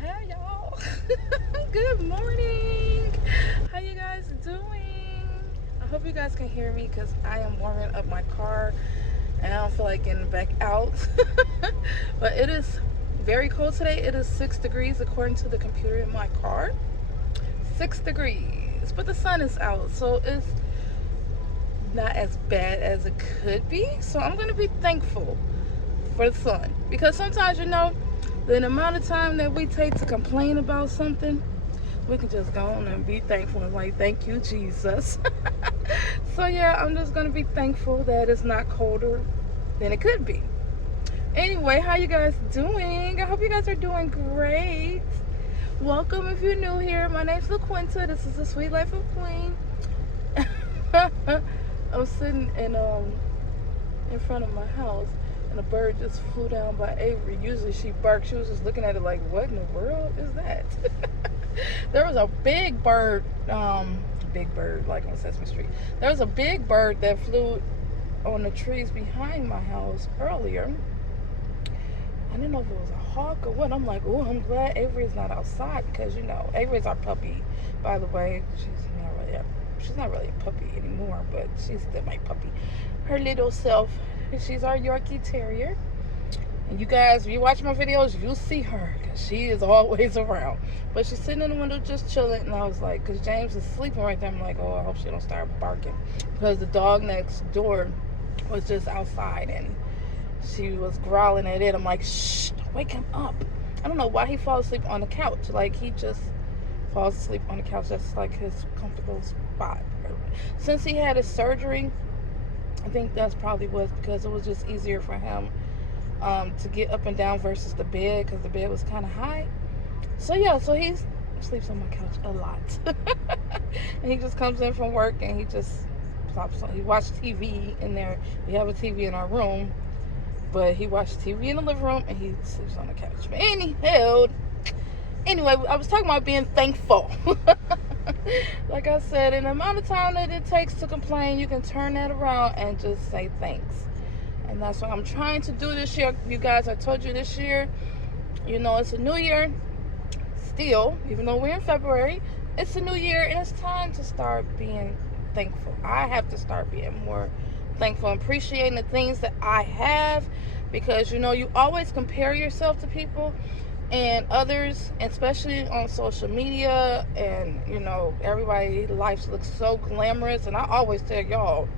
Hey y'all. Good morning. How you guys doing? I hope you guys can hear me because I am warming up my car and I don't feel like getting back out. But it is very cold today. It is 6 degrees according to the computer in my car. 6 degrees. But the sun is out, so it's not as bad as it could be. So I'm gonna be thankful for the sun. Because sometimes the amount of time that we take to complain about something, we can just go on and be thankful and like, thank you, Jesus. So yeah, I'm just gonna be thankful that it's not colder than it could be. Anyway, how you guys doing? I hope you guys are doing great. Welcome if you're new here. My name's LaQuinta. This is the Sweet Life of Queen. I'm sitting in front of my house and a bird just flew down by Avery. Usually she barks. She was just looking at it like, what in the world is that? There was a big bird like on Sesame Street. There was a big bird that flew on the trees behind my house earlier. I didn't know if it was a hawk or what. I'm like, oh, I'm glad Avery's not outside because, Avery's our puppy, by the way. She's not really a puppy anymore, but she's still my puppy. Her little self. She's our Yorkie Terrier. And you guys, if you watch my videos, you'll see her because she is always around. But she's sitting in the window just chilling. And I was like, because James is sleeping right there. I'm like, oh, I hope she don't start barking. Because the dog next door was just outside and she was growling at it. I'm like, shh, don't wake him up. I don't know why he falls asleep on the couch. Like, he just falls asleep on the couch. That's like his comfortable spot. Since he had his surgery, I think that's probably was because it was just easier for him to get up and down versus the bed because the bed was kind of high. So yeah, so he sleeps on my couch a lot. And he just comes in from work and he just plops on. He watches TV in there. We have a TV in our room, but he watches TV in the living room and he sleeps on the couch. But anyway, I was talking about being thankful. Like I said, in the amount of time that it takes to complain, you can turn that around and just say thanks. And that's what I'm trying to do this year. You guys, I told you this year, it's a new year. Still, even though we're in February, it's a new year and it's time to start being thankful. I have to start being more thankful and appreciating the things that I have because, you always compare yourself to people and others, especially on social media, and everybody's life looks so glamorous, and I always tell y'all,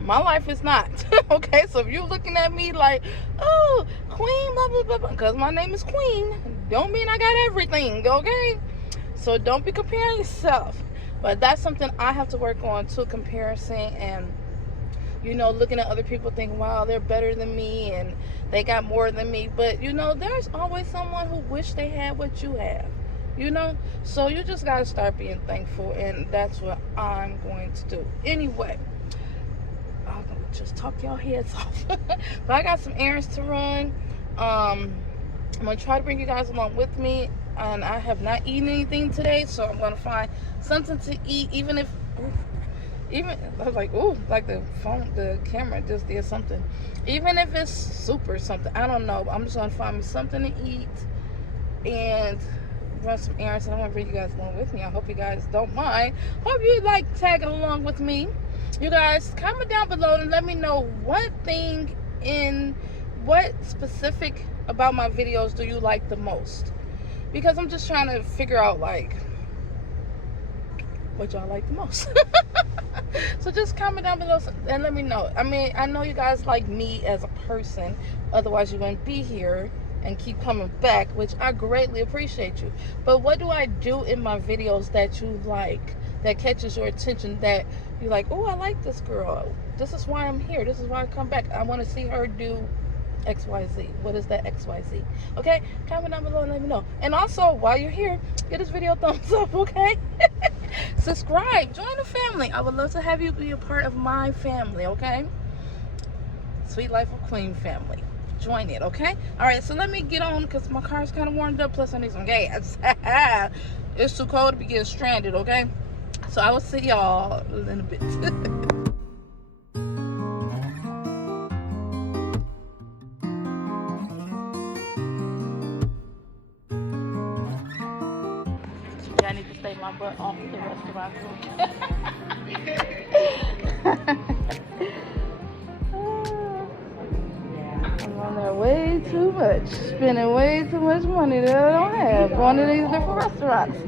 my life is not. Okay, so if you're looking at me like, oh, Queen, blah blah blah blah, because my name is Queen, don't mean I got everything. Okay, so don't be comparing yourself. But that's something I have to work on too, comparison, and looking at other people thinking, wow, they're better than me and they got more than me. But, there's always someone who wish they had what you have, So you just got to start being thankful, and that's what I'm going to do. Anyway, I'm going to just talk y'all heads off. But I got some errands to run. I'm going to try to bring you guys along with me. And I have not eaten anything today, so I'm going to find something to eat, even I was like, ooh, like the camera just did something. Even if it's super something, I don't know. I'm just gonna find me something to eat and run some errands. And I want to bring you guys along with me. I hope you guys don't mind. Hope you like tagging along with me. You guys, comment down below and let me know what specific about my videos do you like the most? Because I'm just trying to figure out like what y'all like the most. So just comment down below and let me know. I mean, I know you guys like me as a person, otherwise you wouldn't be here and keep coming back, which I greatly appreciate you. But what do I do in my videos that you like, that catches your attention, that you're like, oh, I like this girl, this is why I'm here, this is why I come back, I want to see her do XYZ. What is that XYZ? Okay, comment down below and let me know. And also, while you're here, give this video a thumbs up, okay? Subscribe, join the family. I would love to have you be a part of my family, okay? Sweet Life of Queen family. Join it, okay? All right, so let me get on because my car's kind of warmed up, plus I need some gas. It's too cold to be getting stranded, okay? So I will see y'all in a bit. play my butt off the restaurant I'm on there way too much, spending way too much money that I don't have, going to these different restaurants.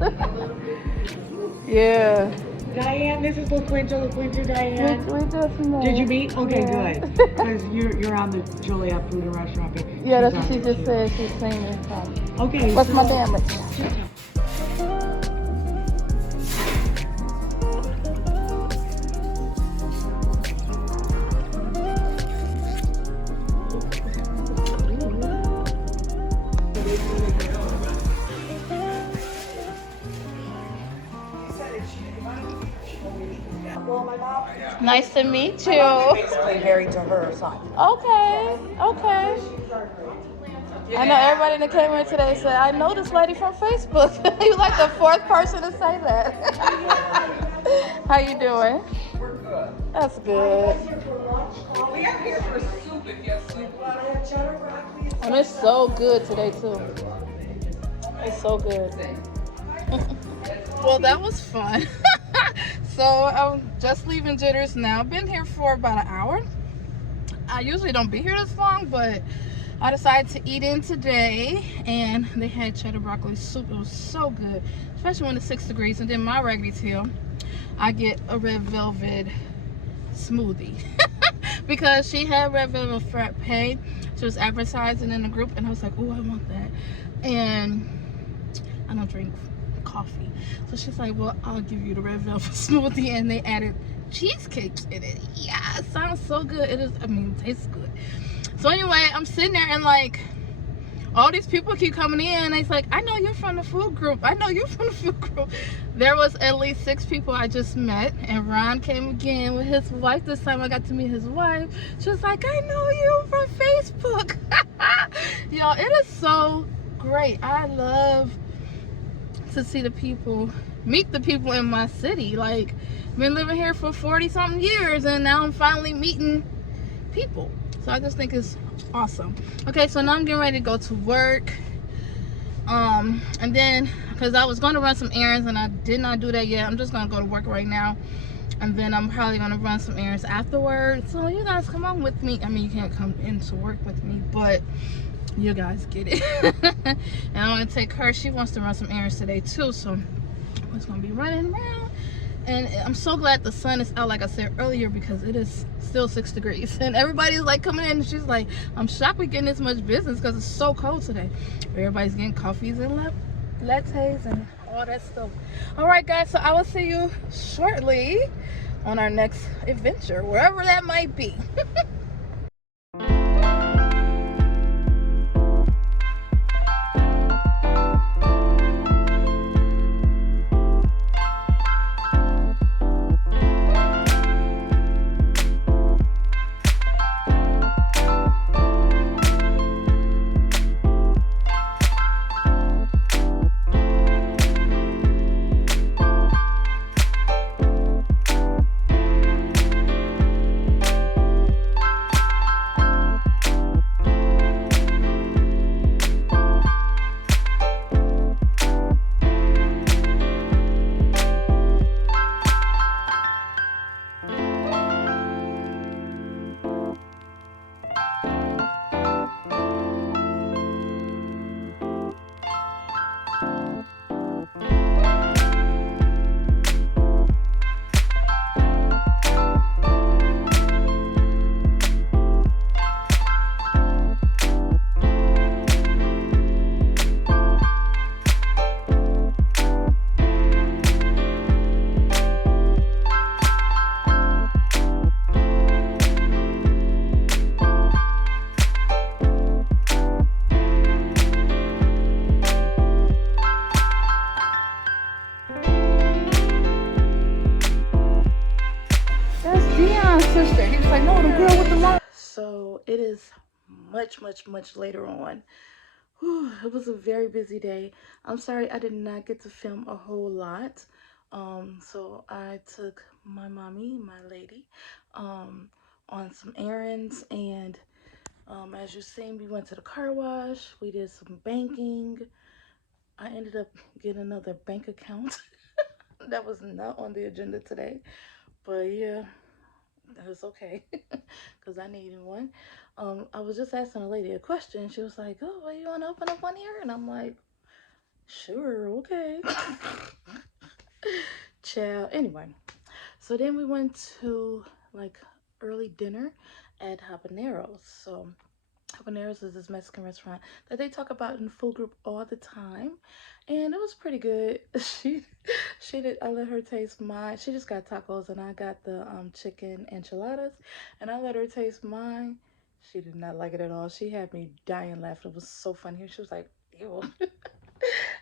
Yeah. Diane, this is LaQuinta. LaQuinta, Diane. We just met. Did you meet? Okay, Yeah. good. Because you're on the Joliet Food and Restaurant. But Yeah, that's she's what she on there just too. said. She's seen me. Okay. What's so, my damage? Well, my mom. Nice to meet you. Basically married to her son. Okay, okay. I know everybody that came in today said, I know this lady from Facebook. You're like the fourth person to say that. How you doing? We're good. That's good. We are here for soup if you have soup. And it's so good today too. It's so good. Well, that was fun. So I'm just leaving Jitters now. I've been here for about an hour. I usually don't be here this long, but I decided to eat in today, and they had cheddar broccoli soup. It was so good, especially when it's 6 degrees. And then my Raggedy Tail, I get a red velvet smoothie because she had red velvet frappe. She was advertising in the group, and I was like, oh, I want that. And I don't drink coffee, so she's like, well, I'll give you the red velvet smoothie, and they added cheesecake in it. Yeah, it sounds so good. It is, I mean, it tastes good. So anyway, I'm sitting there, and like all these people keep coming in, and it's like, I know you're from the food group. I know you're from the food group. There was at least 6 people I just met, and Ron came again with his wife. This time I got to meet his wife. She was like, I know you from Facebook. Y'all, it is so great. I love to see the people, meet the people in my city. Like, been living here for 40 something years, and now I'm finally meeting people. So I just think it's awesome. Okay, so now I'm getting ready to go to work. And then, because I was going to run some errands and I did not do that yet, I'm just going to go to work right now. And then I'm probably going to run some errands afterwards. So you guys come on with me. I mean, you can't come into work with me, but you guys get it. And I'm going to take her. She wants to run some errands today too. So I'm just going to be running around. And I'm so glad the sun is out, like I said earlier, because it is still 6 degrees. And everybody's like coming in, and she's like, I'm shocked we're getting this much business because it's so cold today. Everybody's getting coffees and lattes and all that stuff. All right, guys, so I will see you shortly on our next adventure, wherever that might be. Sister. He was like, no, the girl with the long. So it is much later on. Whew, it was a very busy day. I'm sorry I did not get to film a whole lot. So I took my mommy, my lady, on some errands, and as you've seen, we went to the car wash. We did some banking. I ended up getting another bank account. That was not on the agenda today. But yeah, that's okay. Because I needed one. I was just asking a lady a question. She was like, oh, well, you want to open up one here? And I'm like, sure, okay. Child. Anyway, so then we went to like early dinner at Habaneros. So Habaneros is this Mexican restaurant that they talk about in food group all the time, and it was pretty good. She did. I let her taste mine. She just got tacos, and I got the chicken enchiladas, and I let her taste mine. She did not like it at all. She had me dying laughing. It was so funny. She was like, "Ew."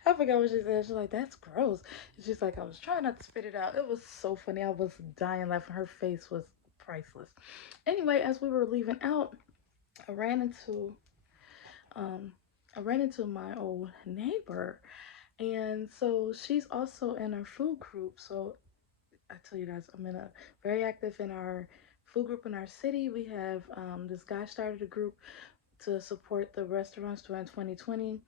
I forgot what she said. She's like, "That's gross." And she's like, "I was trying not to spit it out." It was so funny. I was dying laughing. Her face was priceless. Anyway, as we were leaving out, I ran into um my old neighbor, and so she's also in our food group. So I tell you guys, I'm in a very active in our food group in our city. We have this guy started a group to support the restaurants during 2020,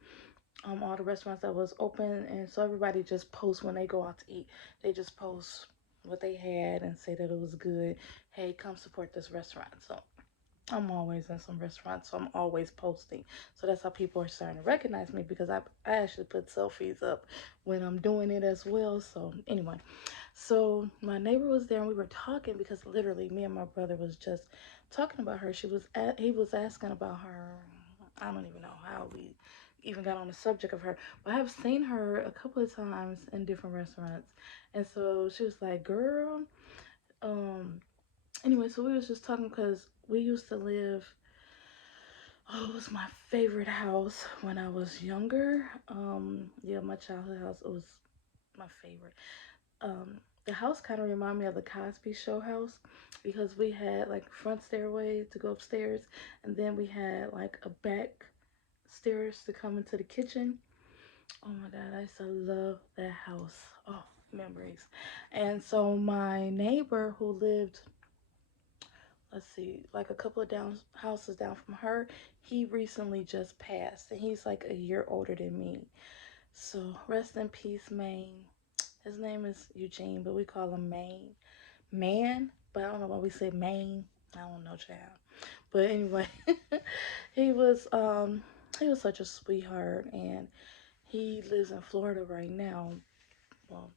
all the restaurants that was open, and so everybody just posts when they go out to eat. They just post what they had and say that it was good. Hey, come support this restaurant. So I'm always in some restaurants, so I'm always posting. So that's how people are starting to recognize me, because I actually put selfies up when I'm doing it as well. So anyway, so my neighbor was there and we were talking, because literally me and my brother was just talking about her. He was asking about her. I don't even know how we even got on the subject of her, but I've seen her a couple of times in different restaurants. And so she was like, girl, um, anyway, so we was just talking because we used to live, oh, it was my favorite house when I was younger. Yeah, my childhood house, it was my favorite. The house kind of reminded me of the Cosby Show house, because we had like front stairway to go upstairs, and then we had like a back stairs to come into the kitchen. Oh my God, I used to love that house. Oh, memories. And so my neighbor who lived, let's see, like a couple of houses down from her, he recently just passed, and he's like a year older than me. So rest in peace, Maine. His name is Eugene, but we call him Maine. Man, but I don't know why we say Maine. I don't know, child. But anyway, he was he was such a sweetheart, and he lives in Florida right now. Well,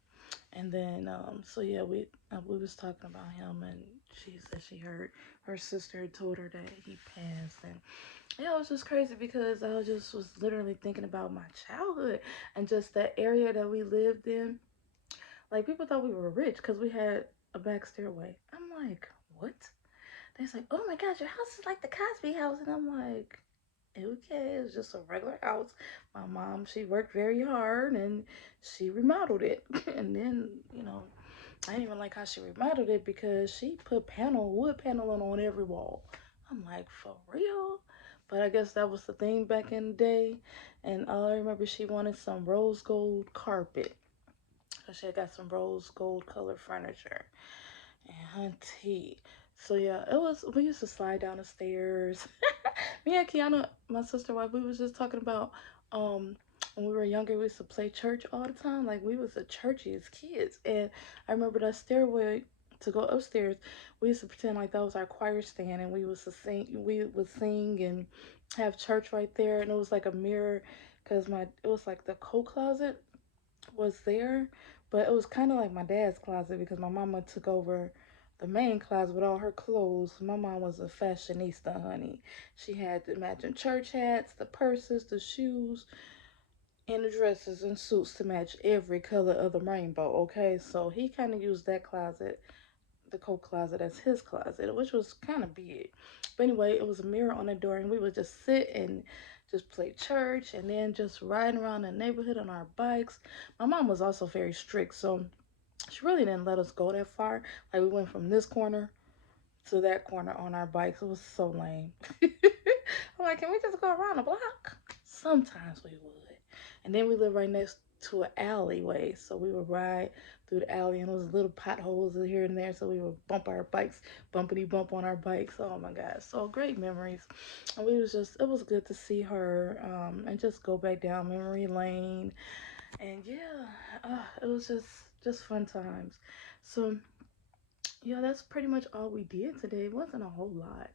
and then so yeah, we was talking about him, and she said she heard her sister had told her that he passed. And yeah, it was just crazy, because I was literally thinking about my childhood and just the area that we lived in. Like, people thought we were rich because we had a back stairway. I'm like, what? They're like, oh my gosh, your house is like the Cosby house. And I'm like, okay, it's just a regular house. My mom, she worked very hard and she remodeled it. And then, I didn't even like how she remodeled it, because she put wood paneling on every wall. I'm like, for real? But I guess that was the thing back in the day. And I remember she wanted some rose gold carpet. So she had got some rose gold colored furniture and tea. So yeah, we used to slide down the stairs. Me and Kiana, my sister wife, we was just talking about when we were younger, we used to play church all the time. Like, we was the churchiest kids. And I remember that stairway to go upstairs, we used to pretend like that was our choir stand, and we would sing and have church right there. And it was like a mirror, because it was like the coat closet was there, but it was kind of like my dad's closet, because my mama took over the main closet with all her clothes. My mom was a fashionista, honey. She had the matching church hats, the purses, the shoes, and the dresses and suits to match every color of the rainbow. Okay, so he kind of used that closet, the coat closet, as his closet, which was kind of big. But anyway, it was a mirror on the door, and we would just sit and just play church, and then just riding around the neighborhood on our bikes. My mom was also very strict, so she really didn't let us go that far. Like, we went from this corner to that corner on our bikes. It was so lame. I'm like, can we just go around the block? Sometimes we would. And then we lived right next to an alleyway, so we would ride through the alley, and there was little potholes here and there, so we would bump our bikes, bumpity bump on our bikes. Oh my God, so great memories. And it was good to see her, and just go back down memory lane. And yeah, it was just fun times. So yeah, that's pretty much all we did today. It wasn't a whole lot.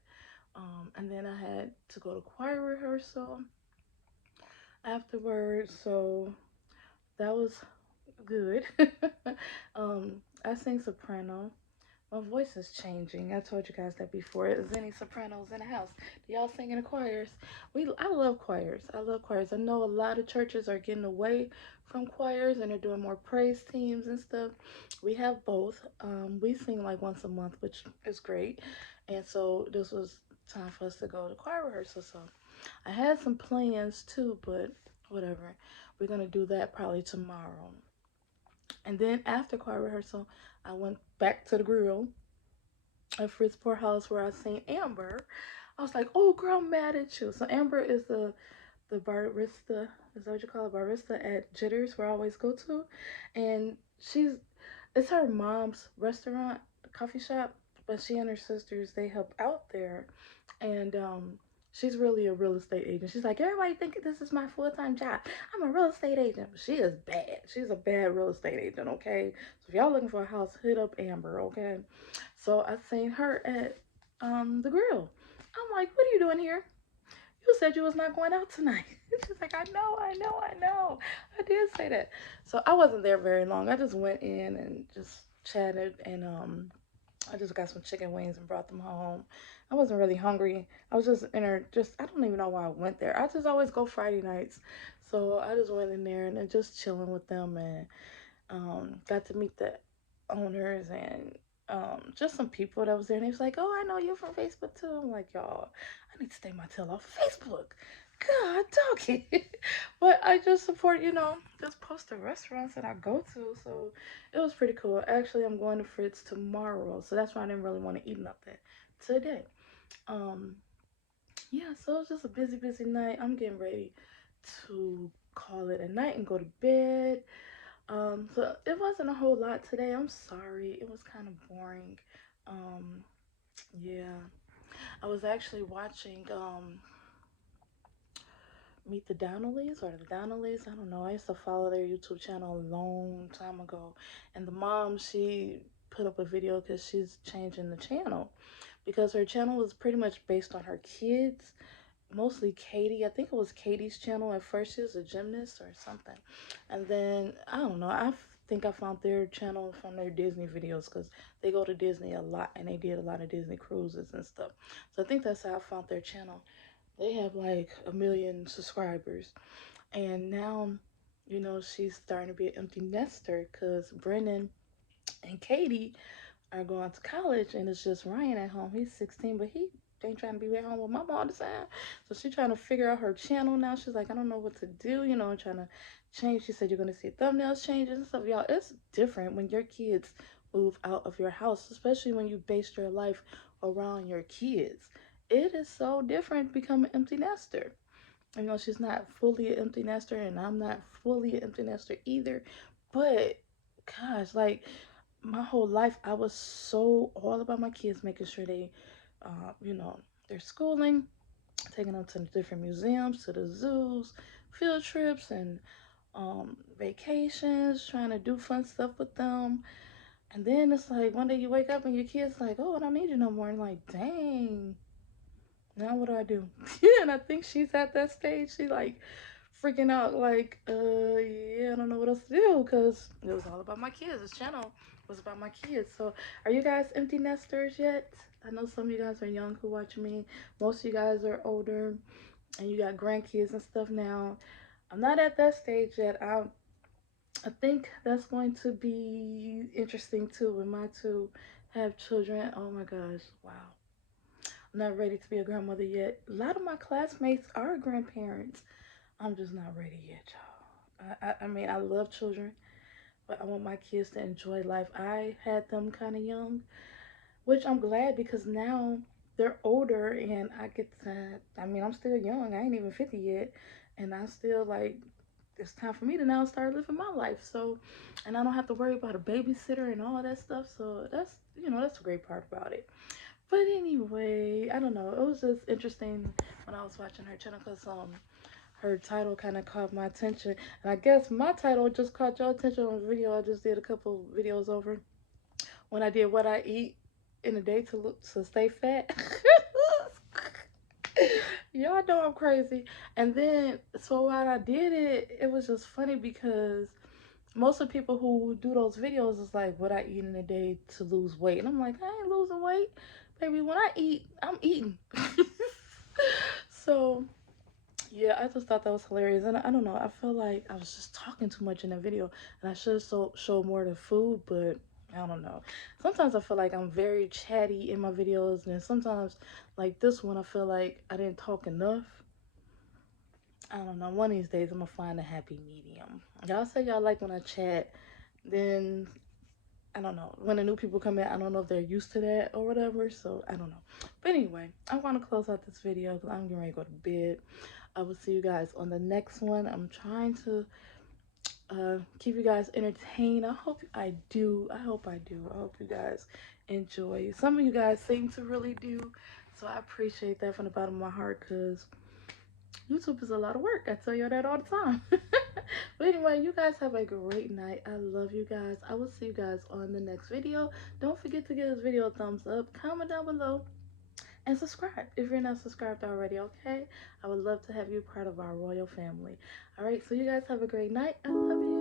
And then I had to go to choir rehearsal afterwards, so that was good. I sing soprano. My voice is changing. I told you guys that before. Is any sopranos in the house? Do y'all sing in the choirs? I love choirs. I love choirs. I know a lot of churches are getting away from choirs and they're doing more praise teams and stuff. We have both. We sing like once a month, which is great. And so this was time for us to go to choir rehearsal. So I had some plans too, but whatever. We're gonna do that probably tomorrow. And then after choir rehearsal, I went back to the grill at Fritzport House where I seen Amber. I was like, "Oh, girl, I'm mad at you." So Amber is the barista. Is that what you call it? Barista at Jitters, where I always go to, and it's her mom's restaurant, coffee shop, but she and her sisters they help out there, and she's really a real estate agent. She's like, everybody think this is my full-time job. I'm a real estate agent. But she is bad. She's a bad real estate agent, okay? So if y'all looking for a house, hit up Amber, okay? So I seen her at the grill. I'm like, what are you doing here? You said you was not going out tonight. She's like, I know. I did say that. So I wasn't there very long. I just went in and just chatted and I just got some chicken wings and brought them home. I wasn't really hungry. I was just in there I don't even know why I went there. I just always go Friday nights. So I just went in there and just chilling with them and got to meet the owners and just some people that was there. And he was like, "Oh, I know you from Facebook too." I'm like, "Y'all, I need to stay my tail off Facebook." God, doggy. But I just support, just post the restaurants that I go to. So it was pretty cool. Actually, I'm going to Fritz tomorrow. So that's why I didn't really want to eat nothing today. Um, yeah, so it was just a busy, busy night. I'm getting ready to call it a night and go to bed. So it wasn't a whole lot today. I'm sorry. It was kind of boring. Um, yeah. I was actually watching Meet the Donnellys or the Donnellys. I don't know. I used to follow their YouTube channel a long time ago. And the mom, she put up a video because she's changing the channel because her channel was pretty much based on her kids, mostly Katie. I think it was Katie's channel at first. She was a gymnast or something. And then, I don't know, think I found their channel from their Disney videos because they go to Disney a lot and they did a lot of Disney cruises and stuff. So I think that's how I found their channel. They have like 1 million subscribers. And now, she's starting to be an empty nester because Brennan and Katie are going to college and it's just Ryan at home. He's 16, but he ain't trying to be at home with mama all the time. So she's trying to figure out her channel now. She's like, I don't know what to do, trying to change. She said you're gonna see thumbnails changes and stuff. Y'all, it's different when your kids move out of your house, especially when you based your life around your kids. It is so different becoming an empty nester. She's not fully an empty nester and I'm not fully an empty nester either. But gosh, like my whole life I was so all about my kids, making sure they their schooling, taking them to different museums, to the zoos, field trips and vacations, trying to do fun stuff with them. And then it's like one day you wake up and your kid's like, "Oh, I don't need you no more." And like, dang, now what do I do? Yeah, and I think she's at that stage. She like freaking out, like, yeah, I don't know what else to do because it was all about my kids. This channel was about my kids. So, are you guys empty nesters yet? I know some of you guys are young who watch me. Most of you guys are older, and you got grandkids and stuff now. I'm not at that stage yet. I think that's going to be interesting too when my two have children. Oh my gosh, wow. I'm not ready to be a grandmother yet. A lot of my classmates are grandparents. I'm just not ready yet, y'all. I mean, I love children, but I want my kids to enjoy life. I had them kind of young, which I'm glad because now they're older and I get to, I mean, I'm still young. I ain't even 50 yet. And I still like, it's time for me to now start living my life. So, and I don't have to worry about a babysitter and all that stuff. So that's, that's a great part about it. But anyway, I don't know. It was just interesting when I was watching her channel because, her title kind of caught my attention. And I guess my title just caught your attention on the video I just did a couple videos over. When I did what I eat in a day to stay fat. Y'all know I'm crazy. And then, so while I did it, it was just funny because most of the people who do those videos is like, what I eat in a day to lose weight. And I'm like, I ain't losing weight. Baby, when I eat, I'm eating. So, yeah, I just thought that was hilarious. And I don't know, I feel like I was just talking too much in that video. And I should have showed more of the food, but I don't know. Sometimes I feel like I'm very chatty in my videos. And sometimes, like this one, I feel like I didn't talk enough. I don't know. One of these days, I'm going to find a happy medium. Y'all say y'all like when I chat. Then I don't know. When the new people come in, I don't know if they're used to that or whatever. So I don't know. But anyway, I want to close out this video because I'm getting ready to go to bed. I will see you guys on the next one. I'm trying to keep you guys entertained. I hope I do. I hope you guys enjoy. Some of you guys seem to really do. So I appreciate that from the bottom of my heart because YouTube is a lot of work. I tell you that all the time. But anyway, you guys have a great night. I love you guys. I will see you guys on the next video. Don't forget to give this video a thumbs up, comment down below, and subscribe if you're not subscribed already, okay? I would love to have you part of our royal family. All right, so you guys have a great night. I love you.